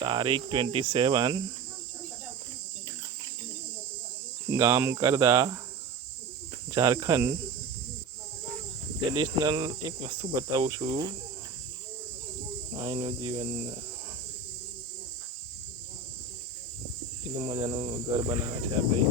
तारीख 27 गाम करदा झारखंड। ट्रेडिशनल एक वस्तु बताऊँ छू आईनु जीवन एकदम मजाનું घर बनावे छे आ भाई।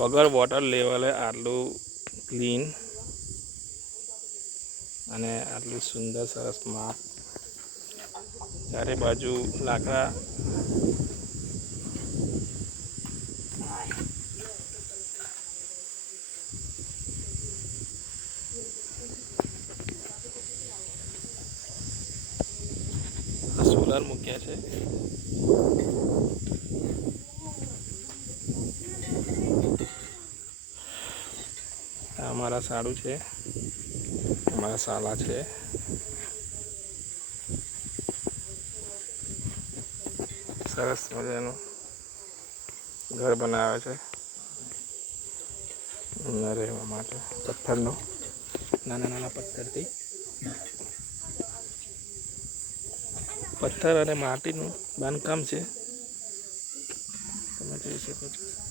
वगर वॉटर लेवल आटलू क्लीन अने आटलू सुंदर सरस माप। चारे बाजू लाकड़ा सोलर मूक्या छे। हमारा साड़ू है, हमारा साला है। सरस मजानु घर बनावे छे रहवा माटे। पत्थरनो नाना नाना पत्थरथी पत्थर अने माटीनुं बांधकाम छे। તમે જોઈ શકો છો।